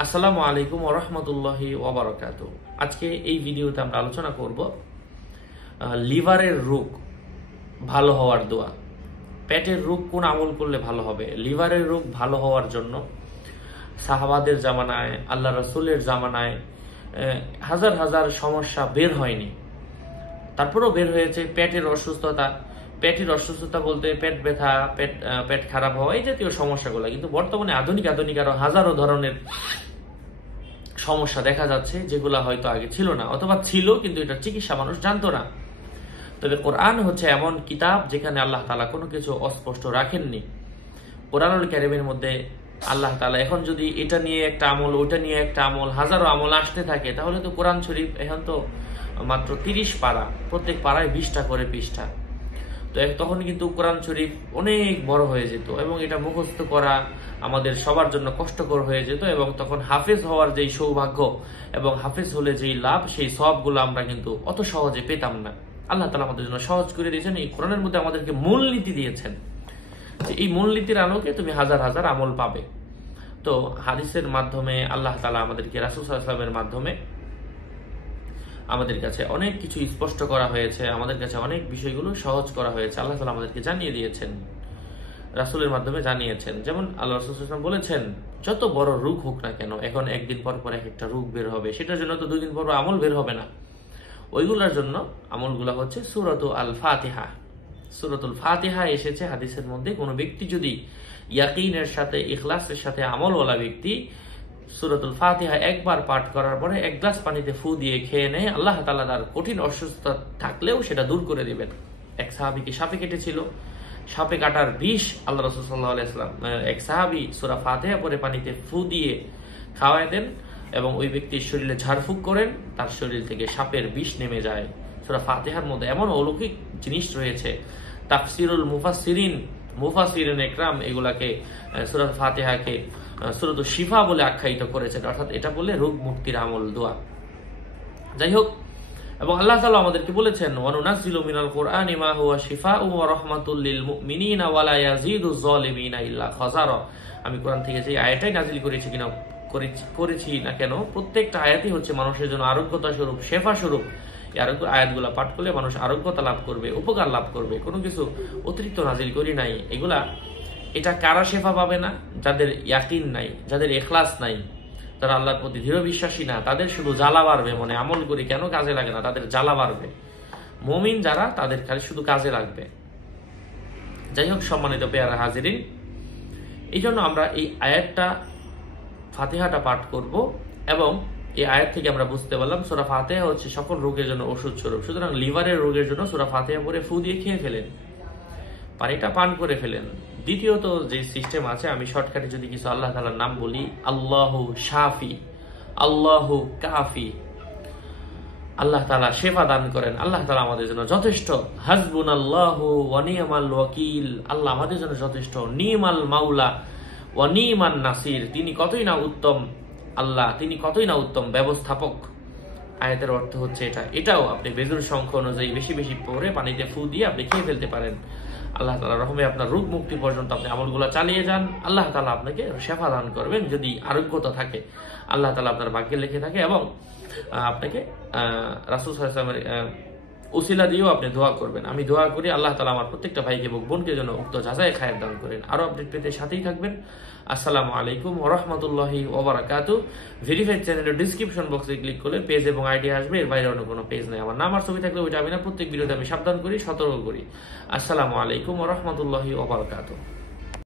আসসালামু আলাইকুম ওয়া রাহমাতুল্লাহি ওয়া বারাকাতুহু। আজকে এই ভিডিওতে আমরা আলোচনা করব লিভারের রোগ ভালো হওয়ার দোয়া। পেটের রোগ কোন আমল করলে ভালো হবে? লিভারের রোগ ভালো হওয়ার জন্য সাহাবাদের জামানায়, আল্লাহ রাসূলের জামানায় হাজার হাজার সমস্যা বের হয়নি, তারপরেও বের হয়েছে পেটের অসুস্থতা। পেটের অসুস্থতা বলতে পেট ব্যথা, পেট খারাপ হওয়া, এই জাতীয় সমস্যাগুলো। কিন্তু বর্তমানে আধুনিক আরো হাজারো ধরনের সমস্যা দেখা যাচ্ছে, যেগুলো হয়তো আগে ছিল না, অথবা ছিল কিন্তু এটার চিকিৎসা মানুষ জানতো না। তবে কোরআন হচ্ছে এমন কিতাব যেখানে আল্লাহ তাআলা কোনো কিছু অস্পষ্ট রাখেননি। কোরআনুল কারীমের মধ্যে আল্লাহ তাআলা এখন যদি এটা নিয়ে একটা আমল, ওটা নিয়ে একটা আমল, হাজারো আমল আসতে থাকে, তাহলে তো কোরআন শরীফ এখন তো মাত্র 30 পারা, প্রত্যেক পাড়ায় 20টা করে পৃষ্ঠা। তো তখন কিন্তু কোরআন শরীফ অনেক বড় হয়ে যেত এবং এটা মুখস্থ করা আমাদের সবার জন্য কষ্টকর হয়ে যেত, এবং তখন হাফেজ হওয়ার যেই সৌভাগ্য এবং হাফেজ হলে যেই লাভ, সেই সবগুলো আমরা কিন্তু অত সহজে পেতাম না। আল্লাহ তাআলা আমাদের জন্য সহজ করে দিয়েছেন। এই কোরআনের মধ্যে আমাদেরকে মূলনীতি দিয়েছেন যে এই মূলনীতির আলোকে তুমি হাজার হাজার আমল পাবে। তো হাদিসের মাধ্যমে আল্লাহ তাআলা আমাদেরকে, রাসূল সাল্লাল্লাহু আলাইহি ওয়াসাল্লামের মাধ্যমে আমাদের কাছে অনেক কিছু স্পষ্ট করা হয়েছে, আমাদের কাছে অনেক বিষয়গুলো সহজ করা হয়েছে। আল্লাহ তাআলা আমাদেরকে জানিয়ে দিয়েছেন, রাসূলের মাধ্যমে জানিয়েছেন। যেমন আল্লাহ রাসূল সাল্লাল্লাহু আলাইহি ওয়াসাল্লাম বলেছেন, যত বড় রোগ হোক না কেন, এখন একদিন পর পর এক একটা রোগ বের হবে, সেটার জন্য তো 2 দিন পর আমল বের হবে না। ওইগুলোর জন্য আমলগুলো হচ্ছে সূরাতুল ফাতিহা। সূরাতুল ফাতিহা এসেছে হাদিসের মধ্যে, কোনো ব্যক্তি যদি ইয়াকিনের সাথে, ইখলাসের সাথে আমলওয়ালা ব্যক্তি সূরাতুল ফাতিহা একবার পাঠ করার পরে 1 গ্লাস পানিতে ফু দিয়ে খেয়ে নেয়, আল্লাহ তাআলা তার কঠিন অসুস্থতা থাকলেও সেটা দূর করে দিবেন। এক সাহাবীকে সাপে কেটেছিল, সাপে কাটার বিষ আল্লাহ রাসূল সাল্লাল্লাহু আলাইহি ওয়াসাল্লাম এক সাহাবী সূরা ফাতিহা পরে পানিতে ফু দিয়ে খাওয়ায় দেন, এবং ওই ব্যক্তির শরীরে ঝাড়ফুঁক করেন, তার শরীর থেকে সাপের বিষ নেমে যায়। সূরা ফাতিহার মধ্যে এমন অলৌকিক জিনিস রয়েছে। তাফসিরুল মুফাসসিরিন ইকরাম এগুলাকে, সূরা ফাতিহাকে সূরাতুশ শিফা বলে আখ্যায়িত করেছেন, অর্থাৎ এটা বলে রোগ মুক্তির আমল দোয়া। যাই হোক, এবং আল্লাহ তাআলা আমাদেরকে বলেছেন, ওয়া নুনাজ্জিলু মিনাল কুরআনি মা হুয়া শিফাউন ওয়া রাহমাতুল লিল মুমিনিনা ওয়া লা ইয়াজিদুজ জালিমিনা ইল্লা খাসারা। আমি কোরআন থেকে যে আয়াতটাই নাজিল করেছি না কেন, প্রত্যেকটা আয়াতই হচ্ছে মানুষের জন্য আরোগ্যতা স্বরূপ, শেফা স্বরূপ। এই আয়াতগুলা পাঠ করলে মানুষ আরোগ্যতা লাভ করবে, উপকার লাভ করবে। কোনো কিছু অতিরিক্ত নাজিল করি নাই। এটা কারা শেফা পাবে না? যাদের ইয়াকিন নাই, যাদের ইখলাস নাই, যারা আল্লাহর প্রতি দৃঢ় বিশ্বাসী না, তাদের শুধু জ্বালা বাড়বে, মনে আমল করি কেন কাজে লাগে না, তাদের জ্বালা বাড়বে। মুমিন যারা, তাদের খালি শুধু কাজে লাগবে। যাই হোক, সম্মানিত পেয়ারা হাজিরিন, এই জন্য আমরা এই আয়াতটা, ফাতিহাটা পাঠ করব, এবং এই আয়াত থেকে আমরা বুঝতে পারলাম সূরা ফাতিহা হচ্ছে সকল রোগের জন্য ওষুধ স্বরূপ। সুতরাং লিভারের রোগের জন্য সূরা ফাতিহা পড়ে ফু দিয়ে খেয়ে ফেলেন, পানিটা পান করে ফেলেন। দ্বিতীয়ত যে সিস্টেম আছে, আমি শর্টকাটে যদি কিছু আল্লাহ তাআলার নাম বলি, আল্লাহু শাফি, আল্লাহু কাফি, আল্লাহ তাআলা শেফা দান করেন, আল্লাহ তাআলা আমাদের জন্য যথেষ্ট, হাসবুনাল্লাহু ওয়া নি'মাল ওয়াকিল, আল্লাহ আমাদের জন্য যথেষ্ট, নি'মাল মাওলা ওয়া নি'মান নাসির, তিনি কতই না উত্তম আল্লাহ, তিনি কতই না উত্তম ব্যবস্থাপক। আয়াতের অর্থ হচ্ছে এটাও আপনি বেজুর সংখ্যা অনুযায়ী বেশি বেশি পরে পানিতে ফু দিয়ে আপনি খেয়ে ফেলতে পারেন। আল্লাহ তাআলার রহমে আপনার রোগ মুক্তি পর্যন্ত আপনি আমলগুলো চালিয়ে যান, আল্লাহ তাআলা আপনাকে শেফা দান করবেন। যদি আরোগ্যতা থাকে, আল্লাহ তাআলা আপনার ভাগ্যে লিখে থাকে, এবং আপনাকে রাসূল সাল্লাল্লাহু আলাইহি ওয়াসাল্লামের উসিলা দিয়েও আপনি দোয়া করবেন। আমি দোয়া করি আল্লাহ তাআলা আমার প্রত্যেকটা ভাইকে এবং বোনকে যেন উক্ত যাচাই খায়ের দান করেন। আরো আপডেট পেতে সাথেই থাকবেন। আসসালামু আলাইকুম ওয়া রাহমাতুল্লাহি ওয়া বারাকাতুহু। ভেরিফাইড চ্যানেলের ডেসক্রিপশন বক্সে ক্লিক করলে পেজ এবং আইডি আসবে, এর বাইরে অন্য কোনো পেজ নেই। আমার নাম আর ছবি থাকলে ওইটা আমি না, প্রত্যেক ভিডিওতে আমি সাবধান করি, সতর্ক করি। আসসালামু আলাইকুম ওয়া রাহমাতুল্লাহি ওয়া বারাকাতুহু।